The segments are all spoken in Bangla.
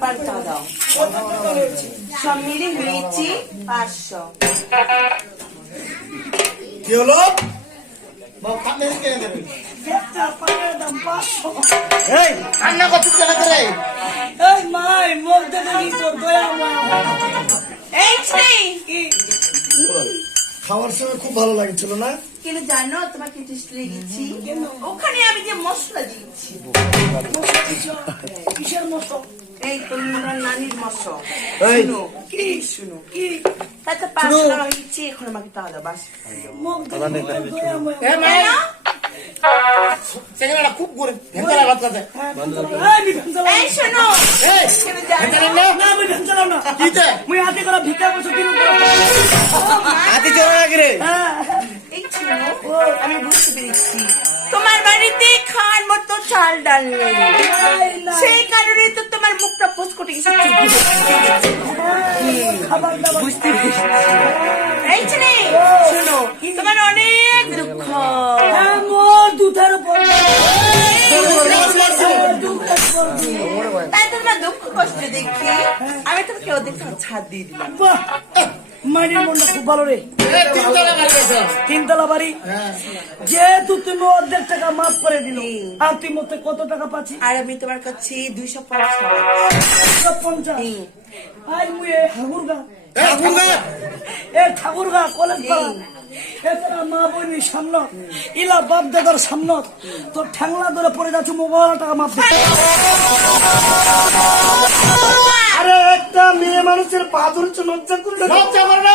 পাল্টা দাও। সব মিলে হয়েছে পাঁচশো। কি হলো? একটা পানের দাম পাঁচশো। এই কান্না করছিস কেন রে এই মাই মুখ দেখে তোর দয়া মায়া এই ছেলে কি? খাওয়ার সময় খুব ভালো লাগছিল না? কিন্তু জানো তোমাকে টেস্ট লেগেছি ওখানে আমি যে মশলা দিয়েছি মশলা কিসের মশলা? এই তোমার নানির শুনো কি শুনো কি? তাতে পাঁচশো টাকা হয়েছে এখন আমাকে টাকা দাও বাস। মুখ দেখে কি তোর দয়া মায়া কেন? সেখানে খুব করে ভেতরে ভাত খাতে এই, আমি ধ্যান চালাম এই শোনো। এই কেন জানো? ভেতরে না না আমি ধ্যান না। কিতে? মুই হাতে করে ভিক্ষা করছ দিন হাতি চড়া নাকি রে? এই শোনো আমি বুঝতে পেরেছি। তোমার বাড়িতে খাওয়ার মতো চাল ডাল নেই। এই ছেলে শোনো তোমার অনেক দুঃখ। হ্যাঁ মোর দুধের উপর তাই তোমার দুঃখ কষ্ট দেখি আমি তোমাকে ওদের ছাড় দিয়ে দিলাম। মাইনের মনটা খুব ভালো রে। তিনতলা বাড়ি বাড়ি? যেহেতু তুমি অর্ধেক টাকা মাফ করে দিল আর তুই মধ্যে কত টাকা পাচ্ছি আর আমি তোমার কাছে দুইশো পঞ্চাশ। পঞ্চাশ? এ হাগুরগা এই গুঙ্গা এ ঠাকুরগা কলেজ পাড়া। এছাড়া মা বইনি সামনে। ইলা বাপ দাদার সামনে। তোর ঠ্যাংলা ধরে পড়ে যাচ্ছে মোবাইল টাকা মাপ আরে একটা মেয়ে মানুষের পা ধরছে লজ্জা করবে লজ্জা করবে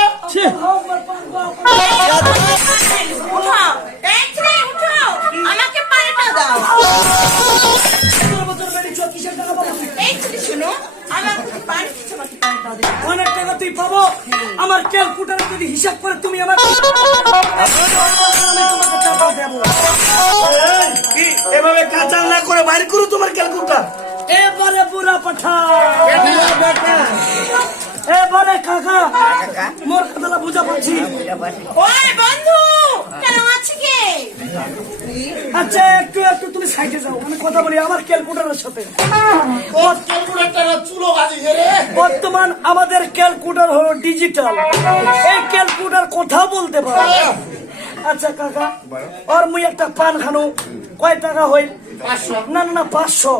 উঠাও উঠাও আমাকে পানিটা দাও সতেরো বছর বেরিয়েছ, কিসের টাকা পাবো? এই ছেলে শোনো আমার কাছে পানি দিচ্ছে আমাকে পানিটা দাও অনেক টাকা তুই পাবো। আমার ক্যালকুটারে যদি হিসাব করে তুমি আমার আমি তোমাকে টাকা দেবো। এই, কি? এভাবে কাঁচাল না করে বাইর করো তোমার ক্যালকুটার এবারে বুড়া পাঠা। এবারে কাকা। মোর কথাটা বুঝা পাচ্ছি ওই বন্ধু! আচ্ছা একটু একটু তুমি সাইডে যাও। আমি কথা বলি আমার ক্যালকুটারের সাথে। ওর ক্যালকুলেটর বর্তমান আমাদের ক্যালকুটার হলো ডিজিটাল। এই ক্যালকুটার কথা বলতে পারে। আচ্ছা কাকা আর মুই একটা পান খানো। কয় টাকা হইল না না না পাঁচশো।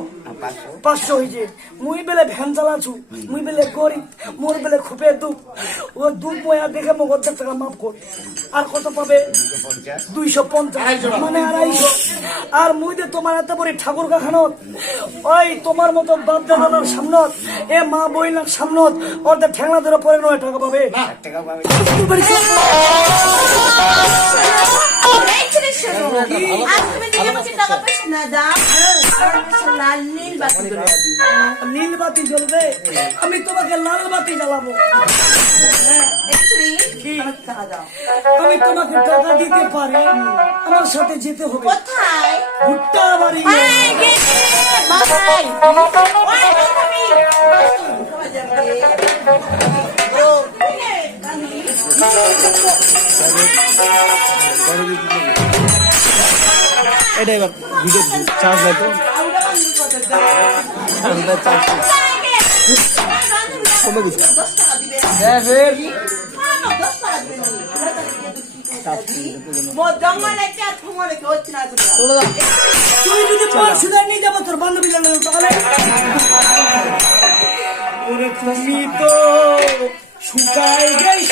পাঁচশো। হয়েছে মুই বেলে ভ্যান চালাছু মুই বেলে গরিব মোর বেলে খুপে দুঃখ। ও দুঃখ ময়া দেখে মোক অর্ধেক টাকা মাফ কর। আর কত পাবে? দুইশো পঞ্চাশ। মানে আড়াইশো। আর মুই যে তোমার এত বড় ঠাকুর কাখানত ওই তোমার মতো বাপ দাদার সামনত এ মা বইনার সামনত ওদের ঠেংলা ধরে পরে নয় টাকা পাবে। এই বাতি করে নীল বাতি জ্বলবে। আমি তোমাকে লাল বাতি জ্বালাবো। দাও আমি তোমাকে টাকা দিতে পারি। আমার সাথে যেতে হবে। কোথায়? ভুট্টা বাড়ি। এই গে, ভাই। ওই বান্ধবী। কোথায় যাবে? ও, এই, কানি। এটা এবার ভিডিও চার্জ দেয় তো? কমে গেছে। তুই যদি পর সুদার নিয়ে যাব তোর বান্ধবী তাহলে তুমি তো শুকাই গেছ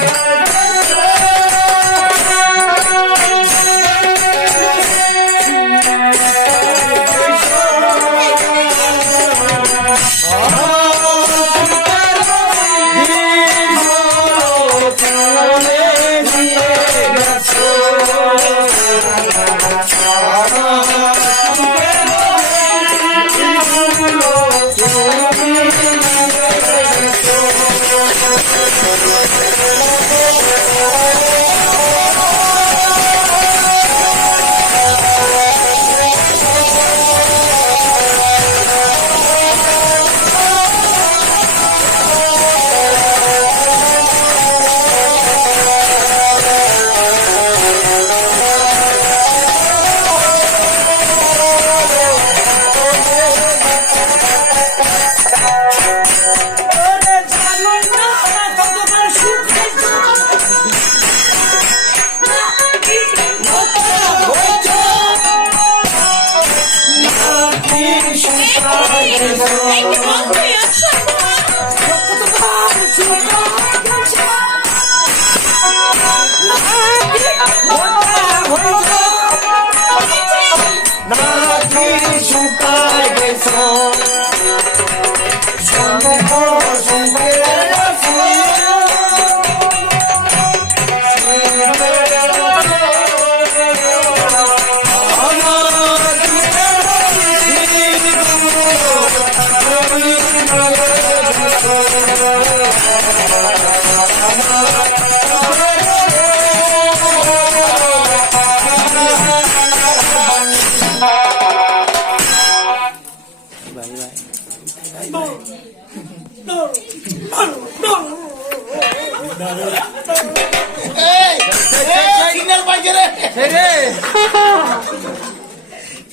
সিগন্যাল পাইছে রে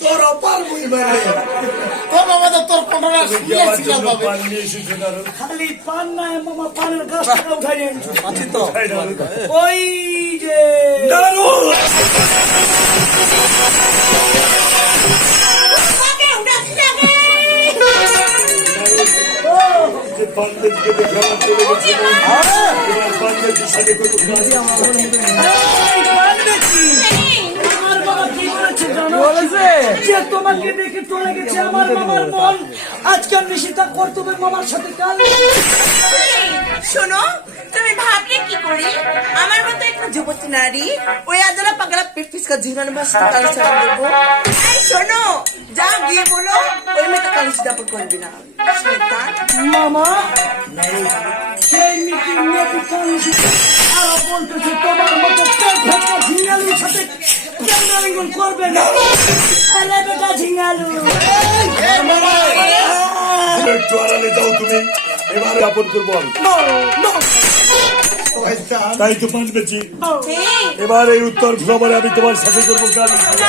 তোর অপার মুই তোর বাবা তো তোর কন্ট্রোলার সিগন্যাল পাবে খালি পান নাই মামা পানের গাছ থেকে উঠাই নিয়ে ওই যে যে তোমাকে দেখে চলে গেছে আমার মামার মন। আজকাল নিশিতা কর্তব্য মামার সাথে কাল শোনো তুমি ভাবলে কি করি? আমার মতো একটা যুবতী নারী ওই আদরা পাগলা পেট পিসকা জীবন বাস কালো সারা করব এই শোনো যা গিয়ে বলো ওই মেয়েটা কালো সিদাপুর করবি না। মামা সেই মিটিং মেয়েটি কাল নিশিতা আরও বলতেছে তোমার মতো তেল ফেটকা ঝিঙ্গালুর সাথে প্রেম করবে না। আরে বেটা ঝিঙ্গালু। একটু আড়ালে যাও তুমি। এবার আপন করব আমি। তাই তো পাঁচ বেচি এই, এবার এই উত্তর ভ্রমণে আমি তোমার সাথে করব কাল না, না।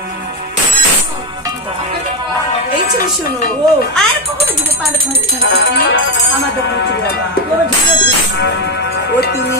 ছিল শোনো। আর কখনো দিতে পারবে খাচ্ছি আমার দোকানে চলে যাবা ও তুমি